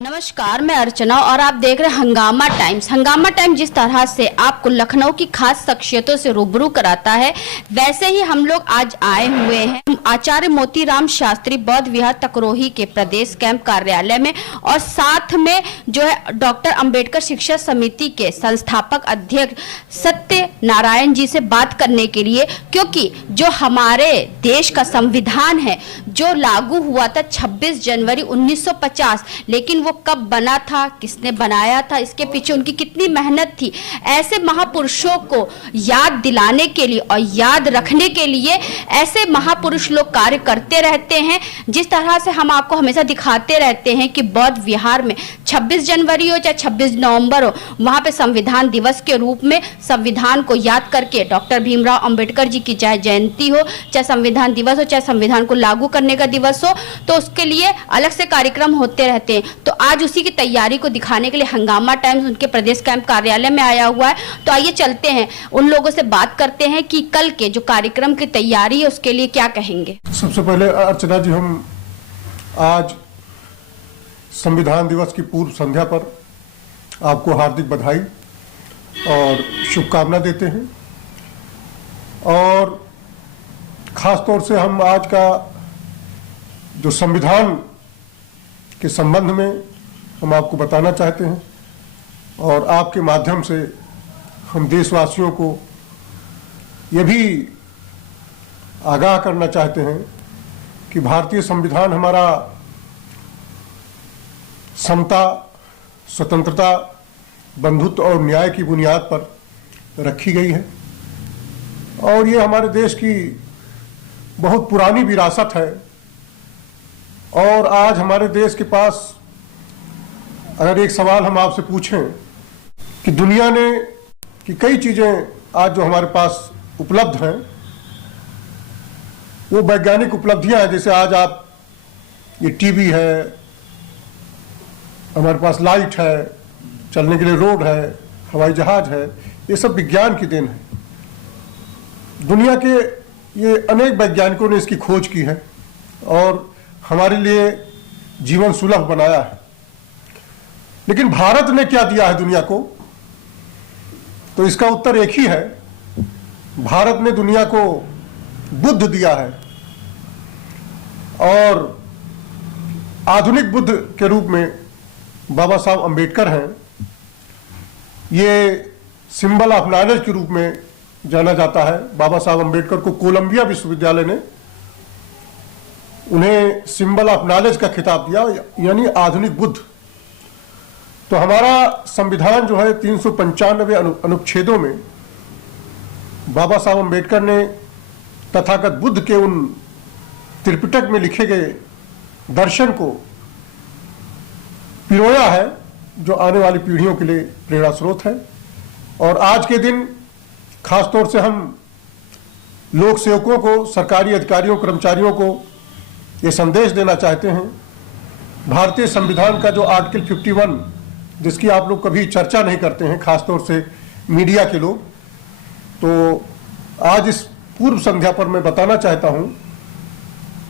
नमस्कार, मैं अर्चना और आप देख रहे हैं हंगामा टाइम्स। हंगामा टाइम्स जिस तरह से आपको लखनऊ की खास शख्सियतों से रूबरू कराता है, वैसे ही हम लोग आज आए हुए हैं आचार्य मोतीराम शास्त्री बौद्ध विहार तकरोही के प्रदेश कैंप कार्यालय में, और साथ में जो है डॉक्टर अंबेडकर शिक्षा समिति के संस्थापक अध्यक्ष सत्य नारायण जी से बात करने के लिए, क्योंकि जो हमारे देश का संविधान है जो लागू हुआ था 26 जनवरी 1950, लेकिन वो कब बना था, किसने बनाया था, इसके पीछे उनकी कितनी मेहनत थी, ऐसे महापुरुषों को याद दिलाने के लिए और याद रखने के लिए ऐसे महापुरुष लोग कार्य करते रहते हैं। जिस तरह से हम आपको हमेशा दिखाते रहते हैं कि बौद्ध विहार में 26 जनवरी हो चाहे 26 नवंबर हो, वहां पे संविधान दिवस के रूप में संविधान को याद करके डॉक्टर भीमराव अंबेडकर जी की चाहे जयंती हो, चाहे संविधान दिवस हो, चाहे संविधान को लागू करने का दिवस हो, तो उसके लिए अलग से कार्यक्रम होते रहते हैं। तो आज उसी की तैयारी को दिखाने के लिए हंगामा टाइम्स उनके प्रदेश कैंप कार्यालय में आया हुआ है। तो आइए चलते हैं, उन लोगों से बात करते हैं कि कल के जो कार्यक्रम की तैयारी है उसके लिए क्या कहेंगे। सबसे पहले अर्चना जी, हम आज संविधान दिवस की पूर्व संध्या पर आपको हार्दिक बधाई और शुभकामना देते हैं। और खास तौर से हम आज का जो संविधान के संबंध में हम आपको बताना चाहते हैं, और आपके माध्यम से हम देशवासियों को यह भी आगाह करना चाहते हैं कि भारतीय संविधान हमारा समता, स्वतंत्रता, बंधुत्व और न्याय की बुनियाद पर रखी गई है, और ये हमारे देश की बहुत पुरानी विरासत है। और आज हमारे देश के पास अगर एक सवाल हम आपसे पूछें कि दुनिया ने कि कई चीज़ें आज जो हमारे पास उपलब्ध हैं वो वैज्ञानिक उपलब्धियां हैं। जैसे आज आप ये टीवी है, हमारे पास लाइट है, चलने के लिए रोड है, हवाई जहाज है, ये सब विज्ञान की देन है। दुनिया के ये अनेक वैज्ञानिकों ने इसकी खोज की है और हमारे लिए जीवन सुलभ बनाया है। लेकिन भारत ने क्या दिया है दुनिया को, तो इसका उत्तर एक ही है। भारत ने दुनिया को बुद्ध दिया है, और आधुनिक बुद्ध के रूप में बाबा साहब अंबेडकर हैं। ये सिंबल ऑफ नॉलेज के रूप में जाना जाता है। बाबा साहब अंबेडकर को कोलंबिया विश्वविद्यालय ने उन्हें सिंबल ऑफ नॉलेज का खिताब दिया, यानी आधुनिक बुद्ध। तो हमारा संविधान जो है 395 अनुच्छेदों में बाबा साहब अंबेडकर ने तथागत बुद्ध के उन त्रिपिटक में लिखे गए दर्शन को पिरोया है, जो आने वाली पीढ़ियों के लिए प्रेरणा स्रोत है। और आज के दिन खास तौर से हम लोक सेवकों को, सरकारी अधिकारियों, कर्मचारियों को ये संदेश देना चाहते हैं। भारतीय संविधान का जो आर्टिकल 51, जिसकी आप लोग कभी चर्चा नहीं करते हैं, खास तौर से मीडिया के लोग, तो आज इस पूर्व संध्या पर मैं बताना चाहता हूं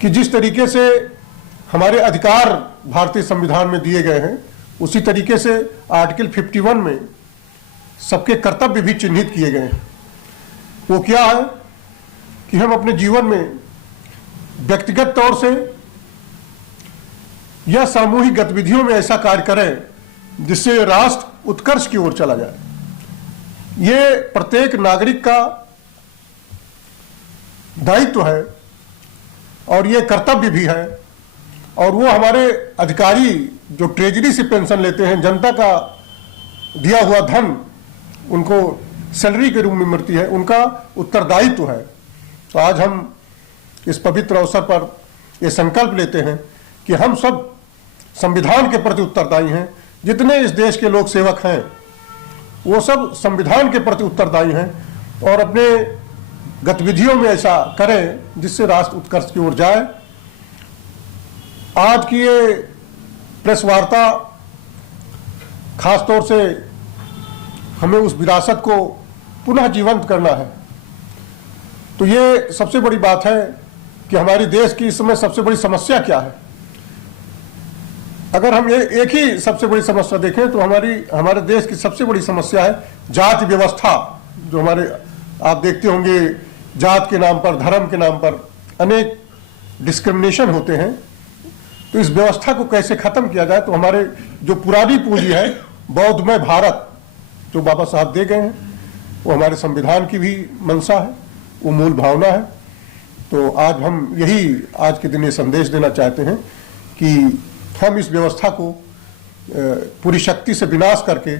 कि जिस तरीके से हमारे अधिकार भारतीय संविधान में दिए गए हैं, उसी तरीके से आर्टिकल 51 में सबके कर्तव्य भी चिन्हित किए गए हैं। वो क्या है कि हम अपने जीवन में व्यक्तिगत तौर से या सामूहिक गतिविधियों में ऐसा कार्य करें जिससे राष्ट्र उत्कर्ष की ओर चला जाए। ये प्रत्येक नागरिक का दायित्व है और ये कर्तव्य भी है। और वो हमारे अधिकारी जो ट्रेजरी से पेंशन लेते हैं, जनता का दिया हुआ धन उनको सैलरी के रूप में मिलती है, उनका उत्तरदायित्व है। तो आज हम इस पवित्र अवसर पर ये संकल्प लेते हैं कि हम सब संविधान के प्रति उत्तरदायी हैं। जितने इस देश के लोक सेवक हैं वो सब संविधान के प्रति उत्तरदायी हैं, और अपने गतिविधियों में ऐसा करें जिससे राष्ट्र उत्कर्ष की ओर जाए। आज की ये प्रेस वार्ता खास तौर से हमें उस विरासत को पुनः जीवंत करना है। तो ये सबसे बड़ी बात है कि हमारे देश की इस समय सबसे बड़ी समस्या क्या है। अगर हम एक ही सबसे बड़ी समस्या देखें तो हमारे देश की सबसे बड़ी समस्या है जाति व्यवस्था। जो हमारे आप देखते होंगे जात के नाम पर, धर्म के नाम पर अनेक डिस्क्रिमिनेशन होते हैं। तो इस व्यवस्था को कैसे खत्म किया जाए, तो हमारे जो पुरानी पूंजी है बौद्धमय भारत जो बाबा साहब दे गए हैं, वो हमारे संविधान की भी मंशा है, वो मूल भावना है। तो आज हम यही आज के दिन ये संदेश देना चाहते हैं कि हम इस व्यवस्था को पूरी शक्ति से विनाश करके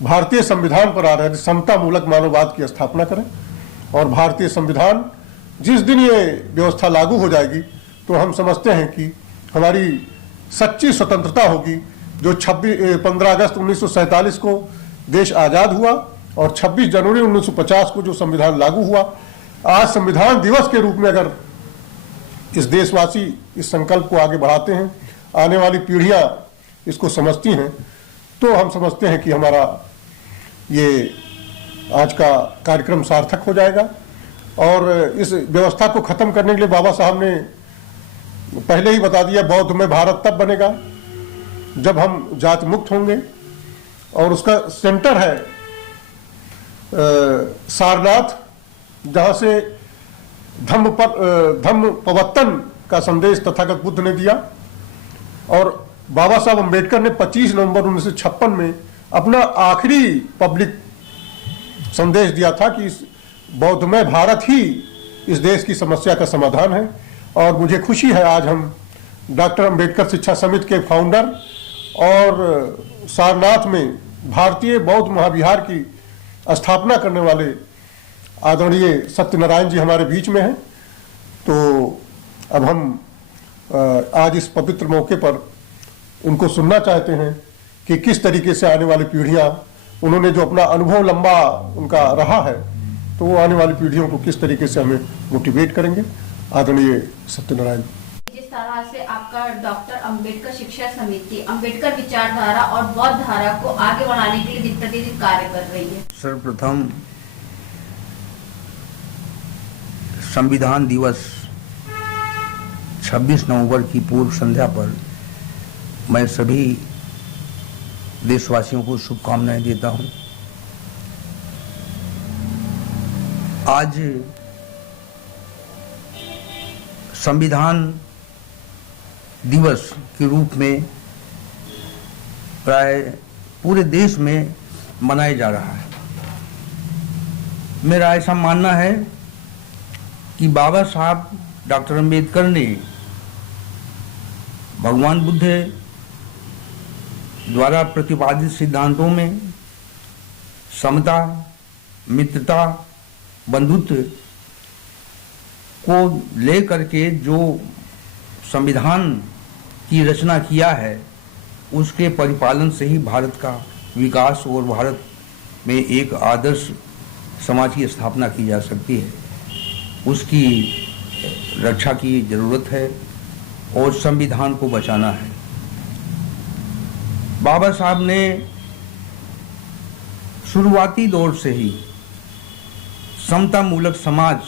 भारतीय संविधान पर आधारित समता मूलक मानववाद की स्थापना करें। और भारतीय संविधान जिस दिन ये व्यवस्था लागू हो जाएगी तो हम समझते हैं कि हमारी सच्ची स्वतंत्रता होगी। जो 15 अगस्त 1947 को देश आज़ाद हुआ और 26 जनवरी 1950 को जो संविधान लागू हुआ, आज संविधान दिवस के रूप में अगर इस देशवासी इस संकल्प को आगे बढ़ाते हैं, आने वाली पीढ़ियां इसको समझती हैं, तो हम समझते हैं कि हमारा ये आज का कार्यक्रम सार्थक हो जाएगा। और इस व्यवस्था को खत्म करने के लिए बाबा साहब ने पहले ही बता दिया, बौद्धमय भारत तब बनेगा जब हम जाति मुक्त होंगे। और उसका सेंटर है सारनाथ, जहाँ से धम्म प्रवर्तन का संदेश तथागत बुद्ध ने दिया। और बाबा साहब अम्बेडकर ने 25 नवंबर 1956 में अपना आखिरी पब्लिक संदेश दिया था कि इस बौद्धमय भारत ही इस देश की समस्या का समाधान है। और मुझे खुशी है आज हम डॉक्टर अम्बेडकर शिक्षा समिति के फाउंडर और सारनाथ में भारतीय बौद्ध महाविहार की स्थापना करने वाले आदरणीय सत्यनारायण जी हमारे बीच में हैं। तो अब हम आज इस पवित्र मौके पर उनको सुनना चाहते हैं कि किस तरीके से आने वाली पीढ़ियां, उन्होंने जो अपना अनुभव लंबा उनका रहा है, तो वो आने वाली पीढ़ियों को किस तरीके से हमें मोटिवेट करेंगे। आदरणीय सत्यनारायण। जिस तरह से आपका डॉक्टर अंबेडकर शिक्षा समिति अंबेडकर विचारधारा और बौद्ध धारा को आगे बढ़ाने के लिए दिन प्रतिदिन कार्य कर रही है। सर्वप्रथम संविधान दिवस 26 नवंबर की पूर्व संध्या पर मैं सभी देशवासियों को शुभकामनाएं देता हूं। आज संविधान दिवस के रूप में प्राय पूरे देश में मनाया जा रहा है। मेरा ऐसा मानना है कि बाबा साहब डॉक्टर अंबेडकर ने भगवान बुद्ध द्वारा प्रतिपादित सिद्धांतों में समता, मित्रता, बंधुत्व को लेकर के जो संविधान की रचना किया है, उसके परिपालन से ही भारत का विकास और भारत में एक आदर्श समाज की स्थापना की जा सकती है। उसकी रक्षा की जरूरत है और संविधान को बचाना है। बाबा साहब ने शुरुआती दौर से ही समता मूलक समाज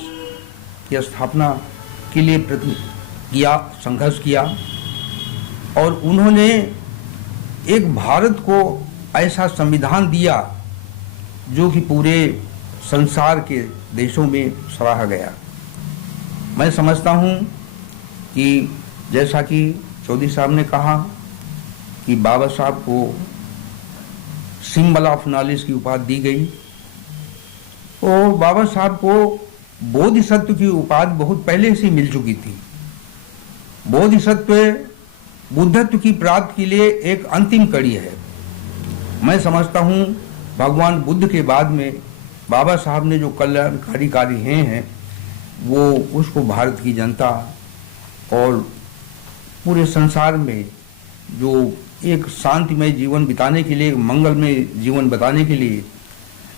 की स्थापना के लिए संघर्ष किया और उन्होंने एक भारत को ऐसा संविधान दिया जो कि पूरे संसार के देशों में सराहा गया। मैं समझता हूं कि जैसा कि चौधरी साहब ने कहा कि बाबा साहब को सिंबल ऑफ नॉलेज की उपाधि दी गई और बाबा साहब को बोधिसत्व की उपाधि बहुत पहले से मिल चुकी थी। बोधिसत्व बुद्धत्व की प्राप्ति के लिए एक अंतिम कड़ी है। मैं समझता हूँ भगवान बुद्ध के बाद में बाबा साहब ने जो कल्याणकारी कार्य हैं वो उसको भारत की जनता और पूरे संसार में जो एक शांतिमय जीवन बिताने के लिए, मंगलमय जीवन बिताने के लिए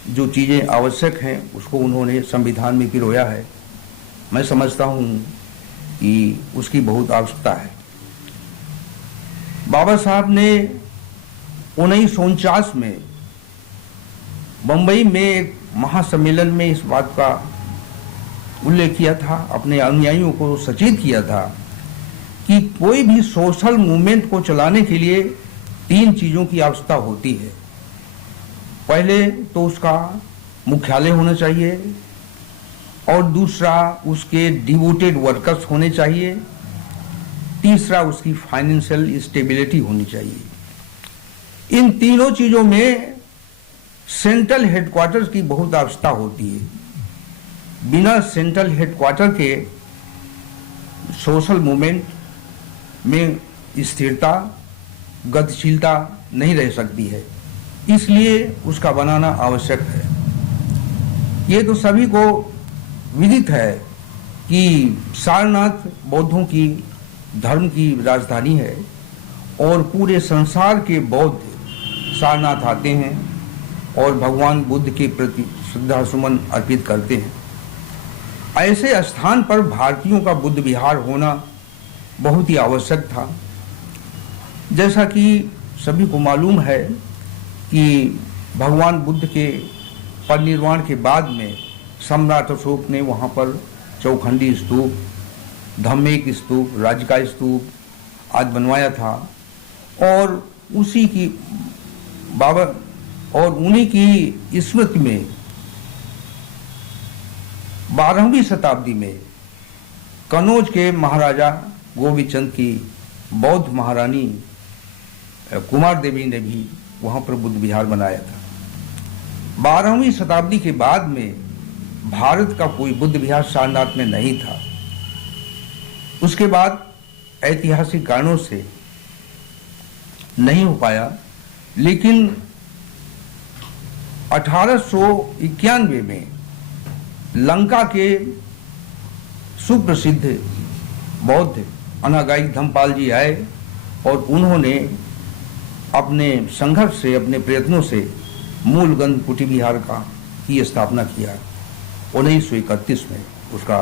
जो चीज़ें आवश्यक हैं उसको उन्होंने संविधान में पिरोया है। मैं समझता हूँ कि उसकी बहुत आवश्यकता है। बाबा साहब ने 1949 में बम्बई में एक महासम्मेलन में इस बात का उल्लेख किया था, अपने अनुयायियों को सचेत किया था कि कोई भी सोशल मूवमेंट को चलाने के लिए 3 चीजों की आवश्यकता होती है। पहले तो उसका मुख्यालय होना चाहिए, और दूसरा उसके डिवोटेड वर्कर्स होने चाहिए, तीसरा उसकी फाइनेंशियल स्टेबिलिटी होनी चाहिए। इन तीनों चीजों में सेंट्रल हेडक्वार्टर्स की बहुत आवश्यकता होती है। बिना सेंट्रल हेडक्वार्टर के सोशल मूवमेंट में स्थिरता, गतिशीलता नहीं रह सकती है, इसलिए उसका बनाना आवश्यक है। ये तो सभी को विदित है कि सारनाथ बौद्धों की धर्म की राजधानी है, और पूरे संसार के बौद्ध सारनाथ आते हैं और भगवान बुद्ध के प्रति श्रद्धा सुमन अर्पित करते हैं। ऐसे स्थान पर भारतीयों का बुद्ध विहार होना बहुत ही आवश्यक था। जैसा कि सभी को मालूम है कि भगवान बुद्ध के परिनिर्वाण के बाद में सम्राट अशोक ने वहाँ पर चौखंडी स्तूप, धम्मेक स्तूप, राजिका स्तूप आदि बनवाया था, और उसी की और उन्हीं की स्मृति में 12वीं शताब्दी में कनौज के महाराजा गोविंद चंद की बौद्ध महारानी कुमार देवी ने भी वहाँ पर बुद्ध विहार बनाया था। 12वीं शताब्दी के बाद में भारत का कोई बुद्ध विहार सारनाथ में नहीं था। उसके बाद ऐतिहासिक कारणों से नहीं हो पाया, लेकिन 1891 में लंका के सुप्रसिद्ध बौद्ध अनागाई धम्मपाल जी आए, और उन्होंने अपने संघर्ष से, अपने प्रयत्नों से मूलगंध कुटी विहार की स्थापना किया। 1931 में उसका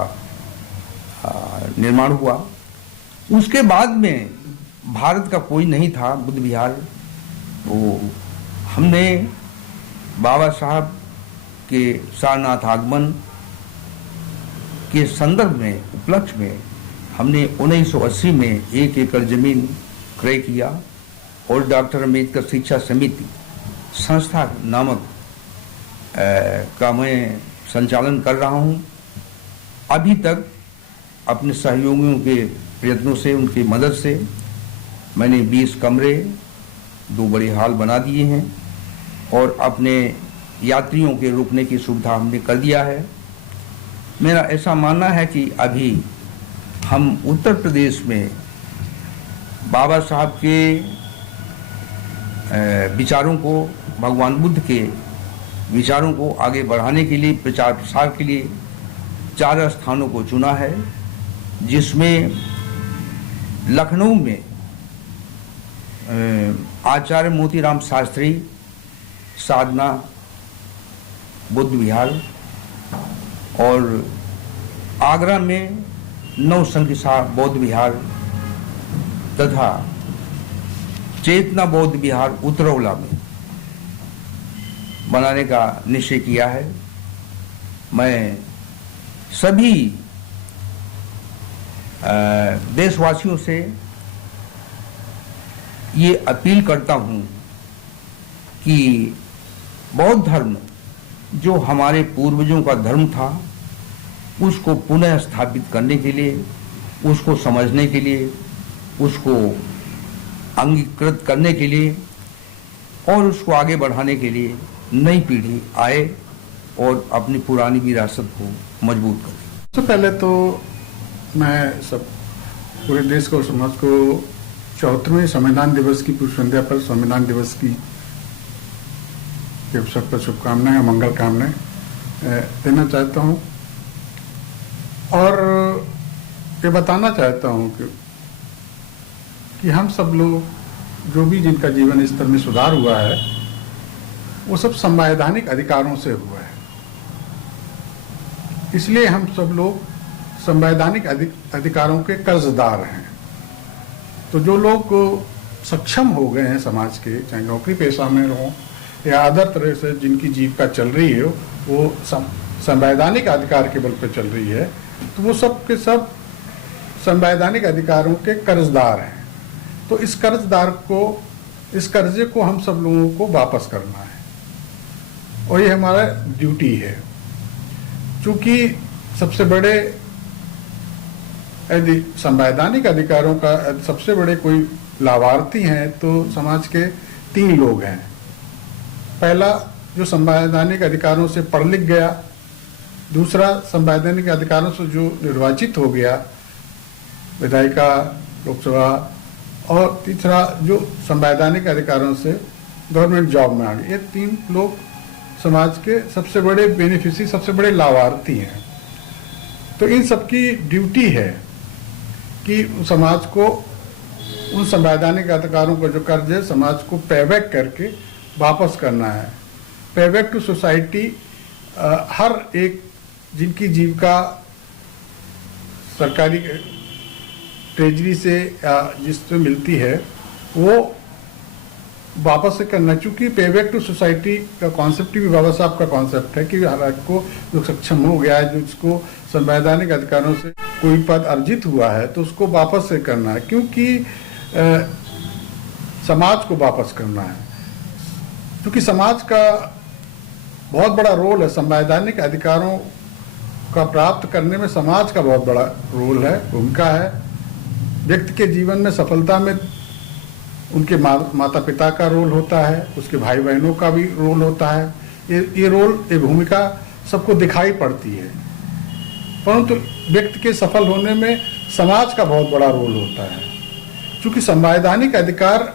निर्माण हुआ। उसके बाद में भारत का कोई नहीं था बुद्ध विहार। तो हमने बाबा साहब के सारनाथ आगमन के संदर्भ में, उपलक्ष्य में, हमने 1980 में 1 एकड़ जमीन क्रय किया, और डॉक्टर अम्बेडकर शिक्षा समिति संस्था नामक का मैं संचालन कर रहा हूँ। अभी तक अपने सहयोगियों के प्रयत्नों से, उनकी मदद से मैंने 20 कमरे, 2 बड़े हॉल बना दिए हैं, और अपने यात्रियों के रुकने की सुविधा हमने कर दिया है। मेरा ऐसा मानना है कि अभी हम उत्तर प्रदेश में बाबा साहब के विचारों को, भगवान बुद्ध के विचारों को आगे बढ़ाने के लिए, प्रचार प्रसार के लिए 4 स्थानों को चुना है, जिसमें लखनऊ में आचार्य मोतीराम शास्त्री साधना बुद्ध विहार, और आगरा में नवसंख्या बौद्ध विहार तथा चेतना बौद्ध विहार उतरौला में बनाने का निश्चय किया है। मैं सभी देशवासियों से ये अपील करता हूँ कि बौद्ध धर्म जो हमारे पूर्वजों का धर्म था, उसको पुनः स्थापित करने के लिए, उसको समझने के लिए, उसको अंगीकृत करने के लिए और उसको आगे बढ़ाने के लिए नई पीढ़ी आए और अपनी पुरानी विरासत को मजबूत करे। सबसे पहले तो मैं सब पूरे देश को, समाज को 74वें संविधान दिवस की पूर्व संध्या पर संविधान दिवस की के अवसर पर शुभकामनाएं, मंगल कामनाएं देना चाहता हूं, और ये बताना चाहता हूं कि हम सब लोग जो भी जिनका जीवन स्तर में सुधार हुआ है, वो सब संवैधानिक अधिकारों से हुआ है। इसलिए हम सब लोग संवैधानिक अधिकारों के कर्जदार हैं। तो जो लोग सक्षम हो गए हैं समाज के, चाहे नौकरी पेशा में हो या अदर तरह से जिनकी जीविका चल रही है, वो संवैधानिक अधिकार के बल पर चल रही है, तो वो सब के सब संवैधानिक अधिकारों के कर्जदार हैं। तो इस कर्जे को हम सब लोगों को वापस करना है और ये हमारा ड्यूटी है। चूंकि सबसे बड़े यदि संवैधानिक अधिकारों का सबसे बड़े कोई लाभार्थी हैं तो समाज के 3 लोग हैं। पहला जो संवैधानिक अधिकारों से पढ़ लिख गया, दूसरा संवैधानिक अधिकारों से जो निर्वाचित हो गया, विधायिका, लोकसभा, और तीसरा जो संवैधानिक अधिकारों से गवर्नमेंट जॉब में आ गए। ये 3 लोग समाज के सबसे बड़े बेनिफिशियरी, सबसे बड़े लाभार्थी हैं। तो इन सबकी ड्यूटी है कि समाज को उन संवैधानिक अधिकारों का जो कर्ज है समाज को पेबैक करके वापस करना है। पेबैक टू सोसाइटी हर एक जिनकी जीविका सरकारी ट्रेजरी से जिससे मिलती है वो वापस से करना। चूँकि पेबैक टू सोसाइटी का कॉन्सेप्ट भी बाबा साहब का कॉन्सेप्ट है कि हर एक को जो सक्षम हो गया है, जो जिसको संवैधानिक अधिकारों से कोई पद अर्जित हुआ है तो उसको वापस से करना है, क्योंकि समाज को वापस करना है। क्योंकि समाज का बहुत बड़ा रोल है, संवैधानिक अधिकारों का प्राप्त करने में समाज का बहुत बड़ा रोल है, भूमिका है। व्यक्ति के जीवन में सफलता में उनके माता पिता का रोल होता है, उसके भाई बहनों का भी रोल होता है। ये रोल, ये भूमिका सबको दिखाई पड़ती है, परंतु व्यक्ति के सफल होने में समाज का बहुत बड़ा रोल होता है। क्योंकि संवैधानिक अधिकार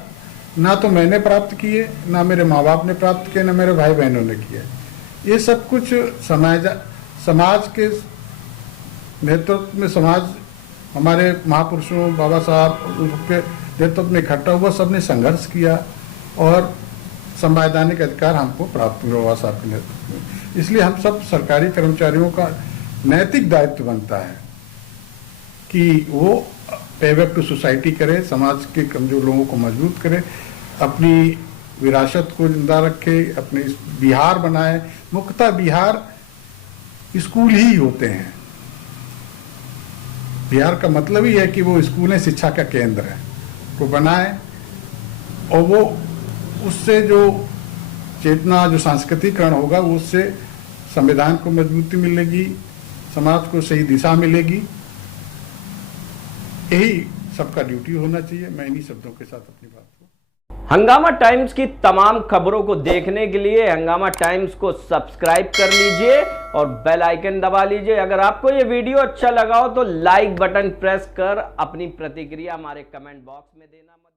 ना तो मैंने प्राप्त किए, ना मेरे माँ बाप ने प्राप्त किए, ना मेरे भाई बहनों ने किए। ये सब कुछ समाज के नेतृत्व में, समाज हमारे महापुरुषों, बाबा साहब उनके नेतृत्व में इकट्ठा हुआ, सबने संघर्ष किया और संवैधानिक अधिकार हमको प्राप्त हुआ बाबा साहब के नेतृत्व में। इसलिए हम सब सरकारी कर्मचारियों का नैतिक दायित्व बनता है कि वो पेबैक टू सोसाइटी करे, समाज के कमजोर लोगों को मजबूत करे, अपनी विरासत को जिंदा रखे, अपने बिहार बनाए। मुख्यतः बिहार स्कूल ही होते हैं। बिहार का मतलब ही है कि वो स्कूल है, शिक्षा का केंद्र है, को बनाए और वो उससे जो चेतना, जो सांस्कृतिकरण होगा, वो उससे संविधान को मजबूती मिलेगी, समाज को सही दिशा मिलेगी। यही सबका ड्यूटी होना चाहिए। मैं इन्हीं शब्दों के साथ अपनी बात को। हंगामा टाइम्स की तमाम खबरों को देखने के लिए हंगामा टाइम्स को सब्सक्राइब कर लीजिए और बेल आइकन दबा लीजिए। अगर आपको ये वीडियो अच्छा लगा हो तो लाइक बटन प्रेस कर अपनी प्रतिक्रिया हमारे कमेंट बॉक्स में देना मत